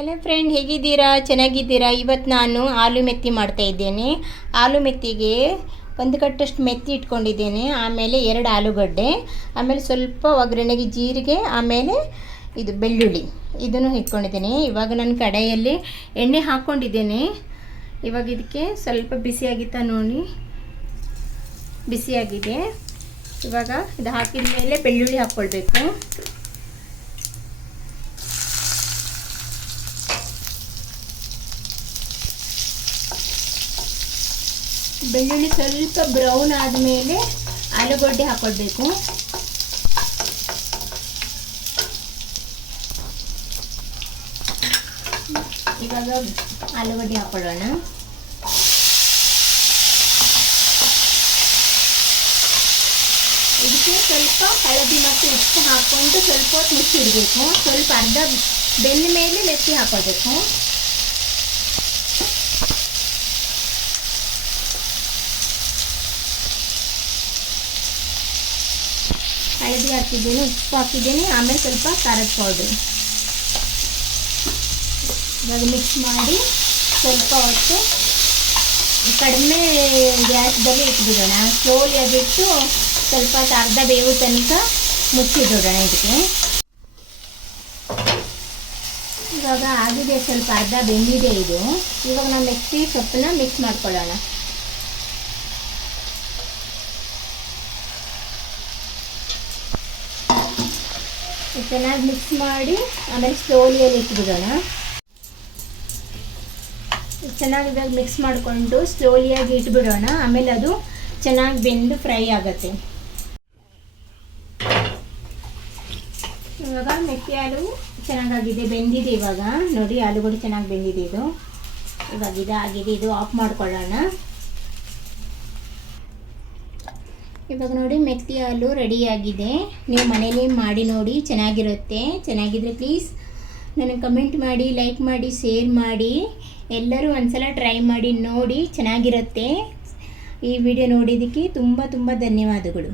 Hello friend, ಹೇಗಿದ್ದೀರಾ? ಚೆನ್ನಾಗಿದ್ದೀರಾ? ಇವತ್ತು ನಾನು ಆಲೂ ಮೆತ್ತಿ ಮಾಡ್ತಾ ಇದ್ದೇನೆ. ಆಲೂ ಮೆತ್ತಿಗೆ ಒಂದು ಕಟ್ಟಷ್ಟು ಮೆತ್ತಿ ಇಟ್ಕೊಂಡಿದ್ದೇನೆ. ಆಮೇಲೆ 2 ಆಲೂಗಡ್ಡೆ, ಆಮೇಲೆ ಸ್ವಲ್ಪ ಒಗ್ಗರಣೆಗೆ ಜೀರಿಗೆ, ಆಮೇಲೆ ಇದು ಬೆಳ್ಳುಳ್ಳಿ ಇದನ್ನು ಇಟ್ಕೊಂಡಿದ್ದೇನೆ. ಇವಾಗ ನಾನು ಕಡಾಯಲ್ಲಿ ಎಣ್ಣೆ ಹಾಕ್ಕೊಂಡಿದ್ದೇನೆ. ಇವಾಗ ಇದಕ್ಕೆ ಸ್ವಲ್ಪ ಬಿಸಿಯಾಗಿತ್ತಾ ನೋಡಿ, ಬಿಸಿಯಾಗಿದೆ. ಇವಾಗ ಇದು ಹಾಕಿದ ಮೇಲೆ ಬೆಳ್ಳುಳ್ಳಿ ಹಾಕ್ಕೊಳ್ಬೇಕು. ಬೆಳ್ಳುಳ್ಳಿ ಸ್ವಲ್ಪ ಬ್ರೌನ್ ಆದಮೇಲೆ ಆಲೂಗಡ್ಡೆ ಹಾಕ್ಕೊಳ್ಬೇಕು. ಇವಾಗ ಆಲೂಗಡ್ಡೆ ಹಾಕ್ಕೊಳ್ಳೋಣ. ಇದಕ್ಕೆ ಸ್ವಲ್ಪ ಹಳದಿ ಮತ್ತು ಉಪ್ಪು ಹಾಕ್ಕೊಂಡು ಸ್ವಲ್ಪ ಹೊತ್ತು ಮುಚ್ಚಿಡಬೇಕು. ಸ್ವಲ್ಪ ಅರ್ಧ ಬೆಂದ ಮೇಲೆ ಮೆತ್ತಿ ಹಾಕ್ಕೊಳ್ಬೇಕು. ಹಳದಿ ಹಾಕಿದ್ದೇನೆ, ಉಪ್ಪು ಹಾಕಿದ್ದೇನೆ, ಆಮೇಲೆ ಸ್ವಲ್ಪ ಖಾರದ ಪೌಡರ್. ಇವಾಗ ಮಿಕ್ಸ್ ಮಾಡಿ ಸ್ವಲ್ಪ ಹೊತ್ತು ಕಡಿಮೆ ಗ್ಯಾಸ್ದಲ್ಲಿ ಇಟ್ಬಿಡೋಣ. ಸ್ಲೋಲಿ ಆಗಿಟ್ಟು ಸ್ವಲ್ಪ ಅರ್ಧ ಬೇವು ತನಕ ಮುಚ್ಚಿಡೋಣ ಇದಕ್ಕೆ. ಇವಾಗ ಆಗಿದೆ, ಸ್ವಲ್ಪ ಅರ್ಧ ಬೆಂದಿದೆ ಇದು. ಇವಾಗ ನಾವು ಮೆತ್ತಿ ಸೊಪ್ಪನ್ನ ಮಿಕ್ಸ್ ಮಾಡ್ಕೊಳ್ಳೋಣ. ಚೆನ್ನಾಗಿ ಮಿಕ್ಸ್ ಮಾಡಿ ಆಮೇಲೆ ಸ್ಲೋಲಿಯಲ್ಲಿ ಇಟ್ಬಿಡೋಣ. ಚೆನ್ನಾಗಿ ಮಿಕ್ಸ್ ಮಾಡಿಕೊಂಡು ಸ್ಲೋಲಿಯಾಗಿ ಇಟ್ಬಿಡೋಣ. ಆಮೇಲೆ ಅದು ಚೆನ್ನಾಗಿ ಬೆಂದು ಫ್ರೈ ಆಗುತ್ತೆ. ಇವಾಗ ಮೆತ್ತಿ ಆಲೂ ಚೆನ್ನಾಗಾಗಿದೆ, ಬೆಂದಿದೆ. ಇವಾಗ ನೋಡಿ, ಆಲೂಗಡ್ಡೆ ಚೆನ್ನಾಗಿ ಬೆಂದಿದೆ. ಇದು ಇವಾಗ ಇದಾಗಿದೆ, ಇದು ಆಫ್ ಮಾಡ್ಕೊಳ್ಳೋಣ. ಇವಾಗ ನೋಡಿ, ಮೆತ್ತಿ ಹಾಲು ರೆಡಿಯಾಗಿದೆ. ನೀವು ಮನೇಲಿ ಮಾಡಿ ನೋಡಿ, ಚೆನ್ನಾಗಿರುತ್ತೆ. ಚೆನ್ನಾಗಿದ್ರೆ ಪ್ಲೀಸ್ ನನಗೆ ಕಮೆಂಟ್ ಮಾಡಿ, ಲೈಕ್ ಮಾಡಿ, ಶೇರ್ ಮಾಡಿ. ಎಲ್ಲರೂ ಒಂದ್ಸಲ ಟ್ರೈ ಮಾಡಿ ನೋಡಿ, ಚೆನ್ನಾಗಿರುತ್ತೆ. ಈ ವಿಡಿಯೋ ನೋಡಿದ್ದಕ್ಕೆ ತುಂಬ ಧನ್ಯವಾದಗಳು.